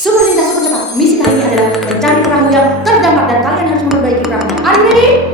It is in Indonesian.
Super ninja super cepat. Misi kali ini adalah mencari perahu yang terdampak dan kalian harus memperbaiki perahunya. Are you ready?